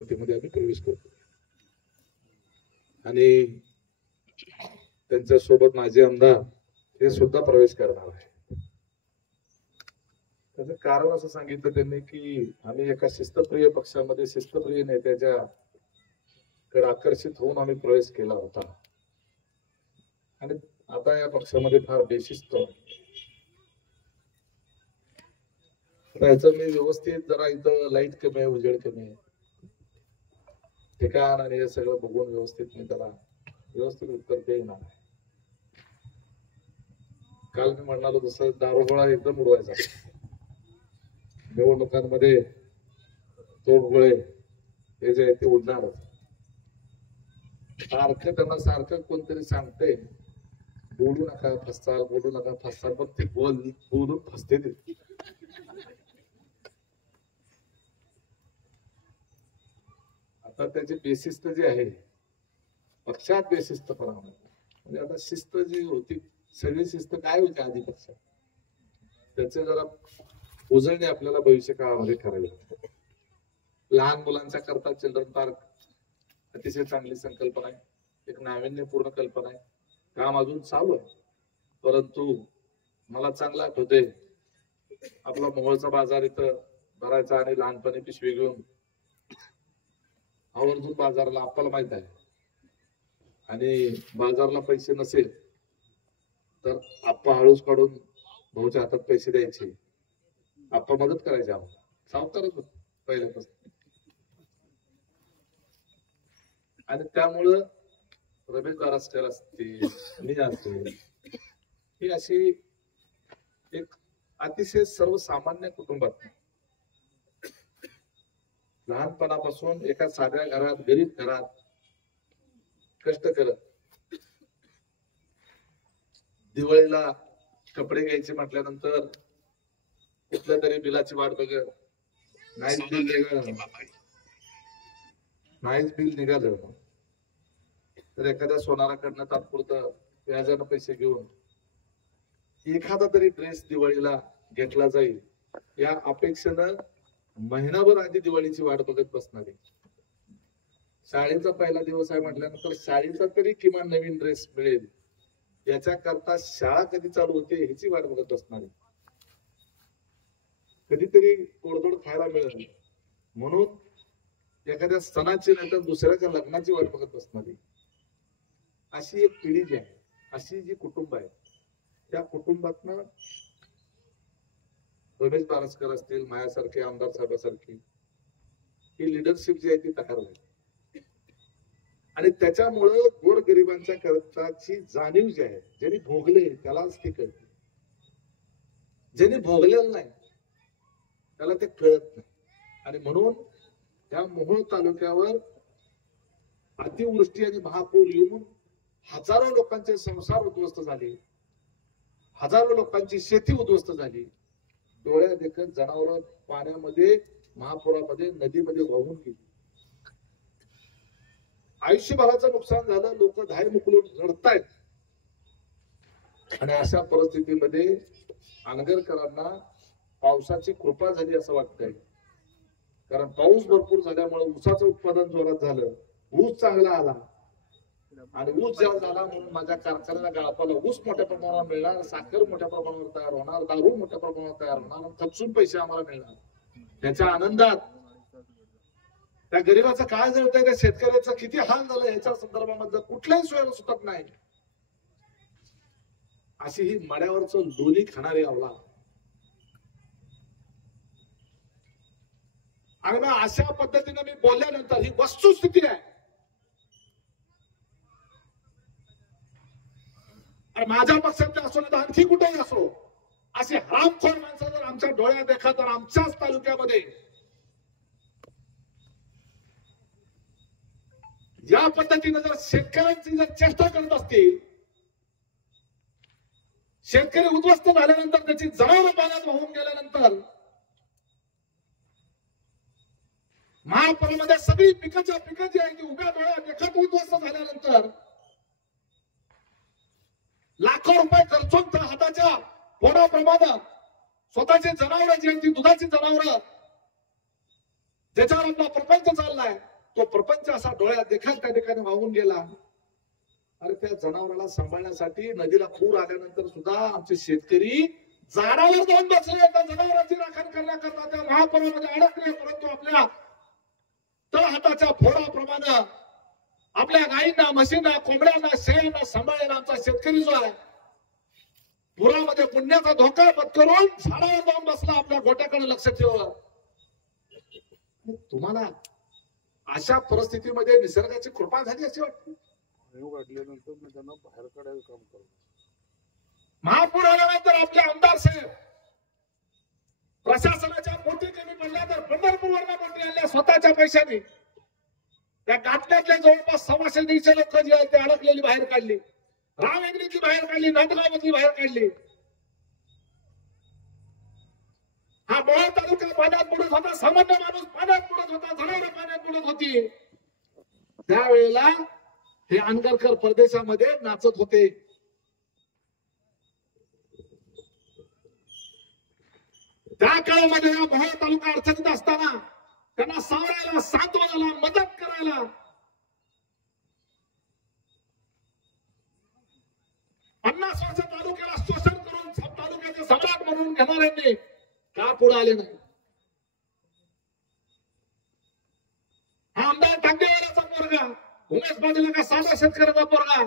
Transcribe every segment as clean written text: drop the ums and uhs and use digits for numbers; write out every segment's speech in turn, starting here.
मध्ये आम्ही प्रवेश करतो आणि त्यांच्या सोबत माझे आमदार हे सुद्धा प्रवेश करणार आहे. त्याचं कारण असं सांगितलं त्यांनी की आम्ही एका शिस्तप्रिय पक्षामध्ये शिस्तप्रिय नेत्याच्या कडे आकर्षित होऊन आम्ही प्रवेश केला होता आणि आता या पक्षामध्ये फार बेशिस्त याचं मी व्यवस्थित जरा इथं लाईट कमी आहे, उजेड कमी आहे, ठिकाण आणि हे सगळं बघून व्यवस्थित मी त्याला व्यवस्थित उत्तर देणार आहे. काल मी म्हणालो तसं दारुगोळा एकदम उडवायचा, निवडणुकांमध्ये तोडगोळे हे जे आहे ते उडणारच. सारखं त्यांना सारखं कोणतरी सांगते बोलू नका फसताल, बोलू नका फसताल, पण ते बोलून फसते ते. आता त्याची बेशिस्त जी आहे पक्षात बेशिस्तपणा म्हणजे आता शिस्त जी होती सगळी शिस्त काय होती आधी पक्षात त्याचे जरा उजळणी आपल्याला भविष्य काळामध्ये करावी लागते. लहान मुलांच्या करता चिल्ड्रन पार्क अतिशय चांगली संकल्पना आहे, एक नाविन्यपूर्ण कल्पना आहे. काम अजून चालू आहे, परंतु मला चांगलं आठवते आपला मोहोळचा बाजार इथं भरायचा आणि लहानपणी पिशवी घेऊन आवर्जून बाजारला आपल्याला माहित आहे आणि बाजारला पैसे नसेल तर आप्पा हळूच काढून भाऊच्या हातात पैसे द्यायचे, आप्पा मदत करायचे. आम्हाला सावकारच होत पहिल्यापासून आणि त्यामुळं रमेश बारास्कर असतील, मी असतील, ही अशी एक अतिशय सर्वसामान्य कुटुंबात लहानपणापासून एका साध्या घरात गरीब घरात कष्ट करत दिवाळीला कपडे घ्यायचे म्हटल्यानंतर कुठल्या तरी बिलाची वाट बघत नाहीच बिल निघालं तर एखाद्या सोनाराकडनं तात्पुरतं व्याजानं पैसे घेऊन एखादा तरी ड्रेस दिवाळीला घेतला जाईल या अपेक्षेनं महिनाभर आधी दिवाळीची वाट बघत बसणारी. शाळेचा पहिला दिवस आहे म्हटल्यानंतर शाळेचा तरी किमान नवीन ड्रेस मिळेल याच्या करता शाळा कधी चालू होते ह्याची वाट बघत बसणारी. कधीतरी तोडजोड खायला मिळेल म्हणून एखाद्या सणाची नाही तर दुसऱ्याच्या लग्नाची वाट बघत बसणारी अशी एक पिढी जी आहे, अशी जी कुटुंब आहे त्या कुटुंबातनं रमेश बारस्कर असतील, माझ्यासारखे आमदार साहेबांसारखी ही लिडरशिप जी आहे ती तयार होईल आणि त्याच्यामुळं गोरगरिबांच्या करताची जाणीव जी आहे ज्यांनी भोगले त्यालाच ती कळते, ज्यांनी भोगलेलं नाही त्याला ते कळत नाही. आणि म्हणून या मोहोळ तालुक्यावर अतिवृष्टी आणि महापूर येऊन हजारो लोकांचे संसार उद्ध्वस्त झाले, हजारो लोकांची शेती उद्ध्वस्त झाली, डोळ्या देखत जनावर पाण्यामध्ये महापुरामध्ये नदीमध्ये वाहून गेली, आयुष्यभराचं नुकसान झालं, लोक धाय मुकलून रडतायत. आणि अशा परिस्थितीमध्ये अनगरकरांना पावसाची कृपा झाली असं वाटतंय, कारण पाऊस भरपूर झाल्यामुळे ऊसाचं उत्पादन जोरात झालं, ऊस चांगला आला आणि ऊस जेव्हा झाला म्हणून माझ्या कारखान्याला गाळपाला ऊस मोठ्या प्रमाणावर मिळणार, साखर मोठ्या प्रमाणावर तयार होणार, दारू मोठ्या प्रमाणावर तयार होणार, खचून पैसे आम्हाला मिळणार. त्याच्या आनंदात त्या गरीबाचं काय जळतंय, त्या शेतकऱ्याचं किती हाल झालं ह्याच्या संदर्भामध्ये कुठल्याही सोयीला सुटत नाही. अशी ही मड्यावरचं लोणी खाणारी अवला आणि मग अशा पद्धतीने मी बोलल्यानंतर ही वस्तुस्थिती आहे. आणि माझ्या पक्षातले असो नाही तर आणखी कुठेही असो अशी हरामखोर माणसं जर आमच्या डोळ्यात देखा तर आमच्याच तालुक्यामध्ये या पद्धतीने जर शेतकऱ्यांची जर चेष्टा करत असतील, शेतकरी उद्ध्वस्त झाल्यानंतर त्याची जनावरं पाण्यात वाहून गेल्यानंतर महापूरमध्ये सगळी पिकं जी आहे ती उभ्या डोळ्यात देखत उद्ध्वस्त झाल्यानंतर लाखो रुपये खर्चून त्या हाताच्या पोटाप्रमाणे स्वतःची जनावरं जी आहेत ती दुधाची जनावरं ज्याच्यावर आपला प्रपंच चाललाय तो प्रपंच असा डोळ्यात देखत त्या ठिकाणी वाहून गेला. अरे त्या जनावराला सांभाळण्यासाठी नदीला पूर आल्यानंतर सुद्धा आमचे शेतकरी झाडावर जाऊन बसले, त्या जनावरांची राखण करण्याकरता त्या महापुरामध्ये अडकले. परंतु आपल्या तळहाताच्या फोडाप्रमाणे आपल्या गायींना, म्हशींना, कोंबड्यांना, शेळ्यांना सांभाळलेला आमचा शेतकरी जो आहे पुरामध्ये पुण्याचा धोका पत्करून झाडावर जाऊन बसला, आपल्या गोट्याकडे लक्ष ठेवलं. तुम्हाला अशा परिस्थितीमध्ये निसर्गाची कृपा झाली अशी वाटते? वाढल्यानंतर मी त्यांना बाहेर काढायचं काम करतो. महापूर आल्यानंतर आपले आमदार साहेब प्रशासनाच्या पोटी कमी पडल्या तर पंढरपूरवरनं मंत्री आणल्या स्वतःच्या पैशाने. त्या गाठण्यातल्या जवळपास 100-150 लोक जी आहेत ते अडकलेली बाहेर काढली, रामहेगडीची बाहेर काढली, नांदगावमधली बाहेर काढली. हा मोहोळ तालुका पाण्यात बुडत होता, सामान्य माणूस पाण्यात बुडत होता, जनावरं पाण्यात बुडत होती. त्यावेळेला हे अनगरकर परदेशामध्ये नाचत होते. त्या काळामध्ये मोहोळ तालुका अडचणीत असताना त्यांना सावरायला, सांत्वनाला, मदत करायला 50 वर्ष तालुक्याला शोषण करून तालुक्याचे सम्राट म्हणून घेणाऱ्यांनी का पुढे आले नाही? हा आमदार टांगेवाल्याचा पोरगा, उमेश पाटील का साधा शेतकऱ्याचा पोरगा,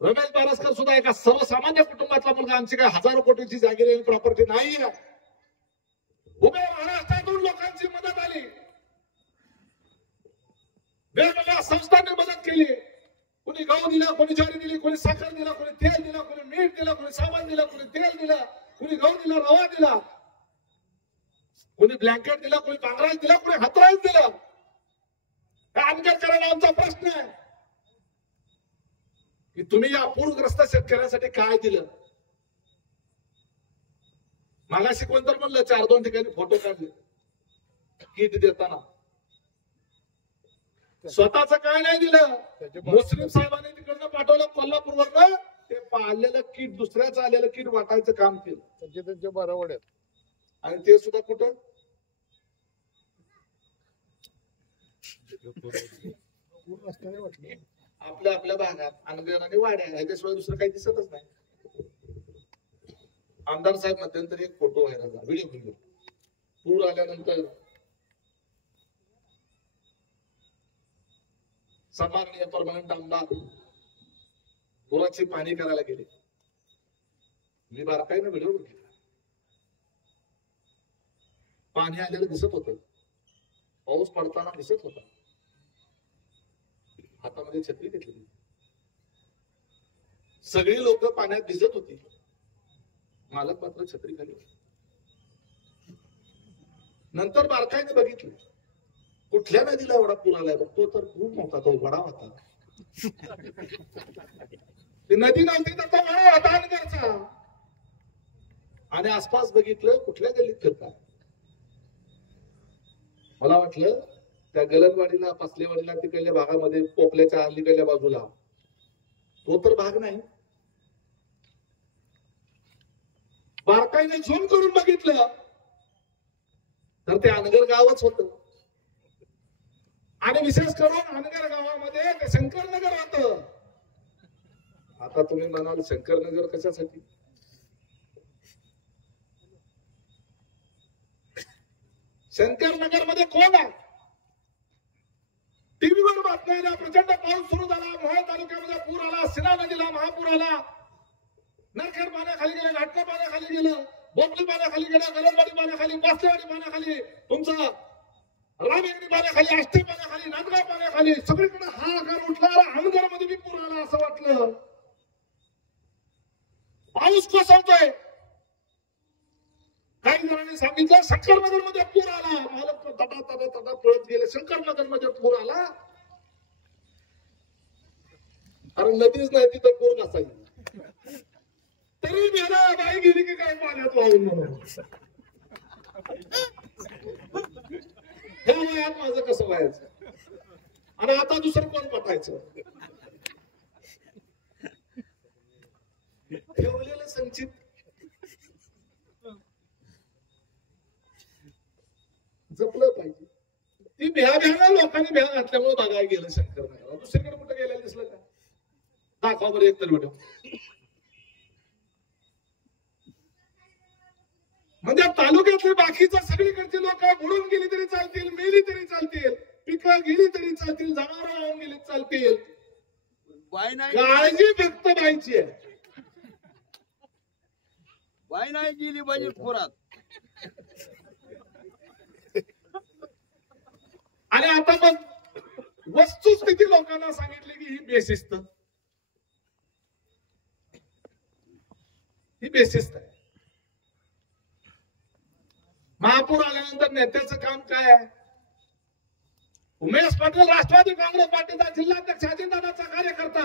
रमेश बारसकर सुद्धा एका सर्वसामान्य कुटुंबातला मुलगा. आमची काय हजारो कोटीची जागीर प्रॉपर्टी नाही. उभे महाराष्ट्रातून लोकांची मदत आली, वेगवेगळ्या संस्थांनी मदत केली. कोणी गहू दिला, कोणी ज्वारी दिली, कोणी साखर दिला, कोणी तेल दिलं, कोणी मीठ दिलं, कोणी साबण दिलं, कोणी तेल दिलं, कोणी गहू दिला, रवा दिला, कोणी ब्लँकेट दिला, कोणी पांघराज दिला, कोणी हातराज दिला. अनगरकरांना आमचा प्रश्न आहे की तुम्ही या पूरग्रस्त शेतकऱ्यांसाठी काय दिलं? मागाशी कोणतर म्हणलं 4-2 ठिकाणी फोटो काढले किट देताना. स्वतःच काय नाही दिलं. मुस्लिम साहेबांनी तिकडनं पाठवलं कोल्हापूरवरनं, ते आलेलं किट, दुसऱ्याच आलेलं किट वाटायचं काम केलं त्यांच्या बारावड्यात. आणि ते सुद्धा कुठं? आपल्या आपल्या भागात अनगराने वाड्या, ह्याच्याशिवाय दुसरं काही दिसतच नाही. आमदार साहेब मध्यंतरी एक फोटो व्हायरल झाला, व्हिडिओ. पूर आल्यानंतर सन्माननीय परमनंट आमदार पुराची पाहणी करायला गेले. मी बारकाईने व्हिडिओ बघितला. पाणी आलेलं दिसत होतं, पाऊस पडताना दिसत होता, हातामध्ये छत्री घेतली. सगळी लोक पाण्यात भिजत होती, मालक मात्र छत्री खाली. नंतर बारकाईने बघितलं कुठल्या नदीला एवढा पूर आलाय, तो तर खूप मोठा, तो वडा होता. ती नदी नव्हती तर तो वडा होता अनगरचा. आणि आसपास बघितलं कुठल्या गल्लीत फिरता. मला वाटलं त्या गलनवाडीला, पासलेवाडीला, तिकडल्या भागामध्ये पोपल्याच्या अलीकडल्या बाजूला तो तर भाग नाही. बारकाईने झूम करून बघितलं तर ते अनगर गावच होतं. आणि विशेष करून अनगर गावामध्ये ते शंकरनगर होतं. आता तुम्ही म्हणाल शंकरनगर कशासाठी? शंकरनगर मध्ये कोण आहे? टीव्हीवर बातम्या आल्या, प्रचंड पाऊस सुरू झाला, मोहोळ तालुक्यामध्ये पूर आला, सिना नदीला महापूर आला, नरखेड पाण्याखाली गेलं, घाटकोळ पाण्याखाली गेलं, बोपली पाण्याखाली गेलं, गलनवाडी पाण्याखाली, पासलेवाडी पाण्याखाली, तुमचं रामहेगडी पाण्याखाली, आष्टी पाण्याखाली, नांदगाव पाण्याखाली, सगळीकडे हाहाकार उठला. अनगरमध्ये बी पूर आला असं वाटलं. पाऊस कोसळतोय. काही जणांनी सांगितलं शंकरनगर मध्ये पूर आला. मालक तटा पळत गेले, शंकरनगर मध्ये पूर आला. कारण नदीच नाही तिथं पूर कसा येईल? तरी मेला बाई गेली की काय पाण्यात वाहून म्हणून. हे वयात माझं कसं व्हायचं? आणि आता दुसरं कोण पटायचं? ठेवलेलं संचित जपलं पाहिजे. ती भ्या लोकांनी भ्या घातल्यामुळे बघायला गेलं शंकर नगरला. दुसरीकडे कुठं गेलेलं दिसलं का? दाखवा बरं एक तर व्हिडिओ. म्हणजे तालुक्यातले बाकीचे सगळीकडचे लोक बुडून गेली तरी चालतील, मेली तरी चालतील, पिकं गेली तरी चालतील, जनावर राहून गेली चालतील, काळजी फक्त बाईची आहे. बाई नाही गेली पाहिजे खोरात. आणि आता मग वस्तुस्थिती लोकांना सांगितली की ही बेशिस्त, ही बेशिस्त आहे. महापूर आल्यानंतर नेत्याचं काम काय आहे? उमेश पाटील राष्ट्रवादी काँग्रेस पार्टीचा जिल्हाध्यक्ष, अजितदादाचा कार्यकर्ता,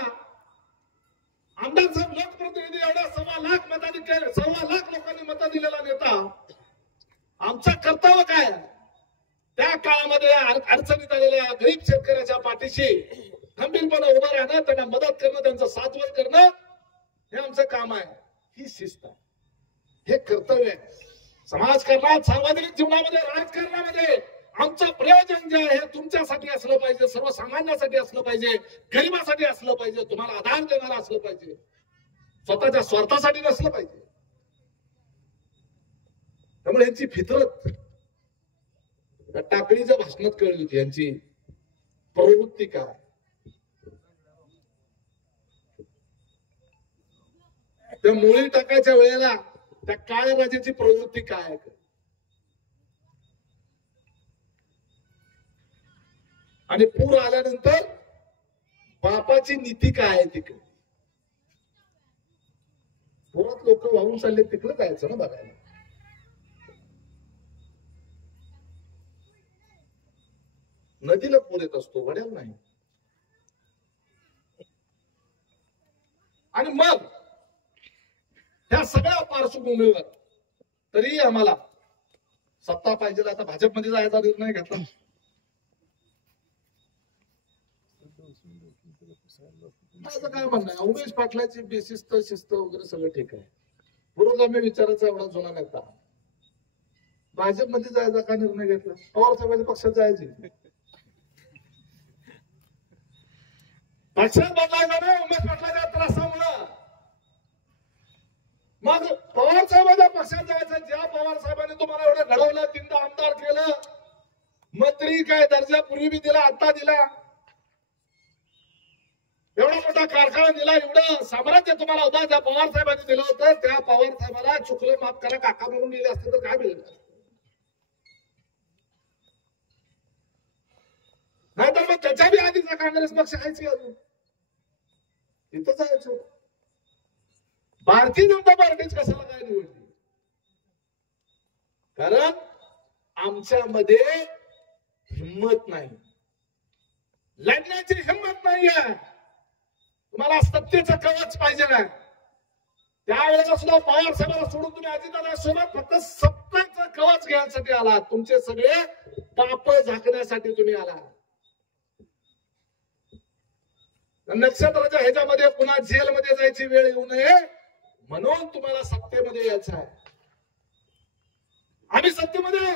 आमदार साहेब लोकप्रतिनिधी, एवढ्या 1.25 लाख लोकांनी मतं दिलेला नेता. आमचं कर्तव्य काय? त्या काळामध्ये अडचणीत आलेल्या गरीब शेतकऱ्याच्या पाठीशी खंबीरपणे उभं राहणं, त्यांना मदत करणं, त्यांचं साथवण करणं हे आमचं काम आहे. ही शिस्त आहे, हे कर्तव्य आहे. समाजकारणात, सार्वजनिक जीवनामध्ये, राजकारणामध्ये आमचं प्रयोजन जे आहे तुमच्यासाठी असलं पाहिजे, सर्वसामान्यासाठी असलं पाहिजे, गरिबासाठी असलं पाहिजे, तुम्हाला आधार देणारं असलं पाहिजे, स्वतःच्या स्वार्थासाठी नसलं पाहिजे. त्यामुळे यांची फितरत टाकळीच्या भाषणात कळली होती. यांची प्रवृत्ती काय? त्या मुळी टाकायच्या वेळेला त्या काळ्या राजाची प्रवृत्ती काय आहे? आणि पूर आल्यानंतर बापाची नीती काय आहे? तिकडे पुरात लोक वाहून चालले, तिकडे जायचं ना बघायला. नदीला पूर येत असतो, वड्याला नाही. आणि मग ह्या सगळ्या पार्श्वभूमीवर तरी आम्हाला सत्ता पाहिजे. आता भाजपमध्ये जायचा निर्णय घेतला. माझं काय म्हणणं आहे, उमेश पाटलाची बेशिस्त, शिस्त वगैरे सगळं ठीक आहे. पुरोगामी विचाराचा एवढा जुना नेता भाजपमध्ये जायचा का निर्णय घेतला? पवार साहेबांच्या पक्षात जायचे. पक्षात बदलायचा नाही उमेश पाटलाच्या त्रासामुळं. मग पवार साहेबांच्या पक्षात जायचं. ज्या पवार साहेबांनी तुम्हाला एवढं घडवलं, 3दा आमदार केलं, मंत्री काय दर्जा पूर्वी बी दिला, आता दिला, एवढा मोठा कारखाना दिला, एवढं साम्राज्य तुम्हाला होता, ज्या पवार साहेबांनी दिलं होतं, त्या पवार साहेबाला चुकलं माफ करा काका म्हणून दिले असते तर काय मिळेल? नाहीतर मग त्याच्या बी आधीचा काँग्रेस पक्ष आहेच की अजून इथं जायचो. भारतीय जनता पार्टीच कशाला काय निवडली? कारण आमच्यामध्ये हिंमत नाही, लढण्याची हिंमत नाहीये. तुम्हाला सत्तेचं कवच पाहिजे ना. त्यावेळेला सुद्धा पवार साहेबांना सोडून तुम्ही अजितदादा सोबत फक्त सत्तेचं कवच घ्यायसाठी आला. तुमचे सगळे पाप झाकण्यासाठी तुम्ही आला. नक्षत्राच्या ह्याच्यामध्ये पुन्हा जेलमध्ये जायची वेळ येऊ नये म्हणून तुम्हाला सत्तेमध्ये यायचं आहे. आम्ही सत्तेमध्ये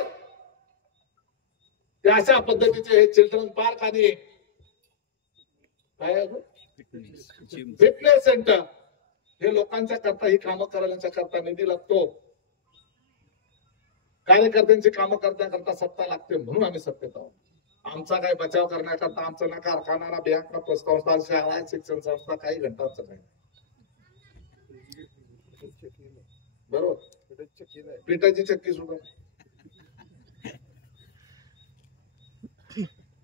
अशा पद्धतीचे हे चिल्ड्रन पार्क आणि काय फिटनेस सेंटर हे लोकांच्या करता ही कामं करायच्या करता निधी लागतो. कार्यकर्त्यांची कामं करता सत्ता लागते म्हणून आम्ही सत्तेत आहोत. आमचा काही बचाव करण्याकरता आमचा ना कारखाना ना बँक ना प्रस्ताव शाळा शिक्षण संस्था काही घंटांचं काही बरोबर. पिठाची चक्की सुद्धा.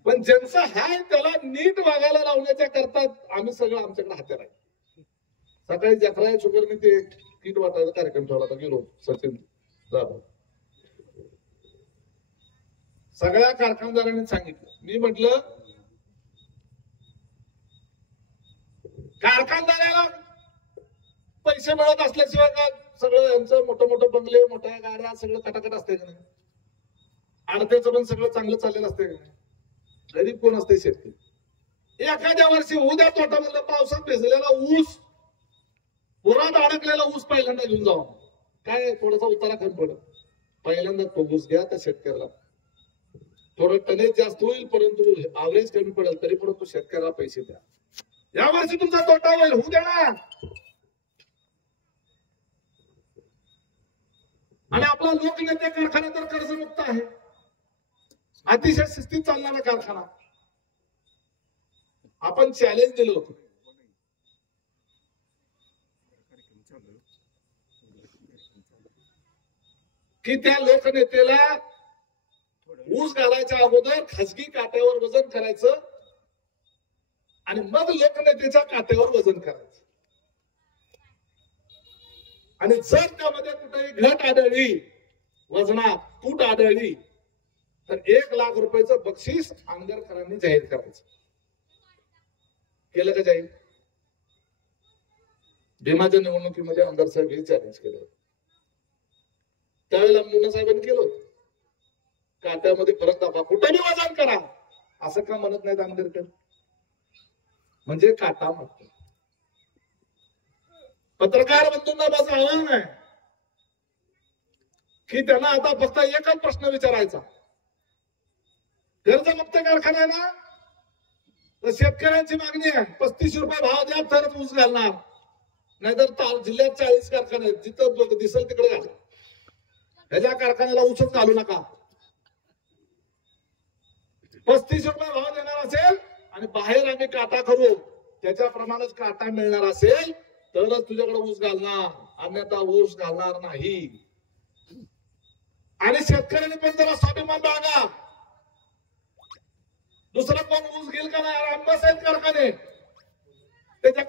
पण ज्यांचा हाय त्याला नीट वागायला लावण्याच्या करता आम्ही सगळं आमच्याकडे हातात आहे. सकाळी जखरा शुगरने ते किट वाटायचा कार्यक्रम ठेवला होता. गेलो सचिन जाधव सगळ्या कारखानदारांनी सांगितलं. मी म्हटलं कारखानदाराला पैसे मिळत असल्याशिवाय का सगळं यांचं मोठं मोठं बंगले मोठ्या गाड्या सगळं कटाकट असते का नाही? आडत्याचं पण सगळं चांगलं चाललेलं असते का नाही? गरीब कोण असते? शेतकरी. एखाद्या वर्षी उद्या तोटा म्हणलं पावसात भिजलेला ऊस, पुरात अडकलेला ऊस पहिल्यांदा घेऊन जावा. काय थोडासा उतारा कमी पडत. पहिल्यांदा तो ऊस घ्या त्या शेतकऱ्याला थोडं टनेज जास्त होईल, परंतु ऍव्हरेज कमी पडेल, तरी परंतु शेतकऱ्याला पैसे द्या. यावर्षी तुमचा तोटा होईल, होऊ द्या ना. आणि आपला लोकनेते कारखाना तर कर्जमुक्त आहे, अतिशय शिस्तीत चालणारा कारखाना. आपण चॅलेंज दिलं होतं की त्या लोकनेतेला ऊस घालायच्या अगोदर खासगी काट्यावर वजन करायचं आणि मग लोकनेतेच्या काट्यावर वजन करायचं. आणि जर त्यामध्ये कुठेही घट आढळली, वजनात तूट आढळली, तर 1 लाख रुपयाचं बक्षीस आंबेडकरांनी जाहीर करायचं. केलं का जाहीर? भीमाच्या निवडणुकीमध्ये आमदार साहेब हे चॅलेंज केलं. त्यावेळेला मुन्ना साहेबांनी केलं होतं, काट्यामध्ये फरक दाखवा, कुठेही वजन करा. असं का म्हणत नाहीत आंबेडकर? म्हणजे काटा मागतो. पत्रकार बंधूंना माझं आव्हान आहे की त्यांना आता फक्त एकच प्रश्न विचारायचा. कर्जमुक्त कारखाना आहे ना, तर शेतकऱ्यांची मागणी आहे 35 रुपये भाव द्या तरच ऊस घालणार, नाहीतर जिल्ह्यात 40 कारखाने आहेत, जिथं दिसेल तिकडे घाला. ह्याच्या कारखान्याला ऊसच घालू नका. 35 रुपये भाव देणार असेल आणि बाहेर आम्ही काटा करू, त्याच्याप्रमाणेच काटा मिळणार असेल तरच तुझ्याकडे ऊस घालणार, अन्यथा ऊस घालणार नाही. आणि शेतकऱ्यांनी पण जरा स्वाभिमान बाळगा. दुसरा कोण ऊस घेईल का नाही? आंबा आहेत कारखाने, त्याच्या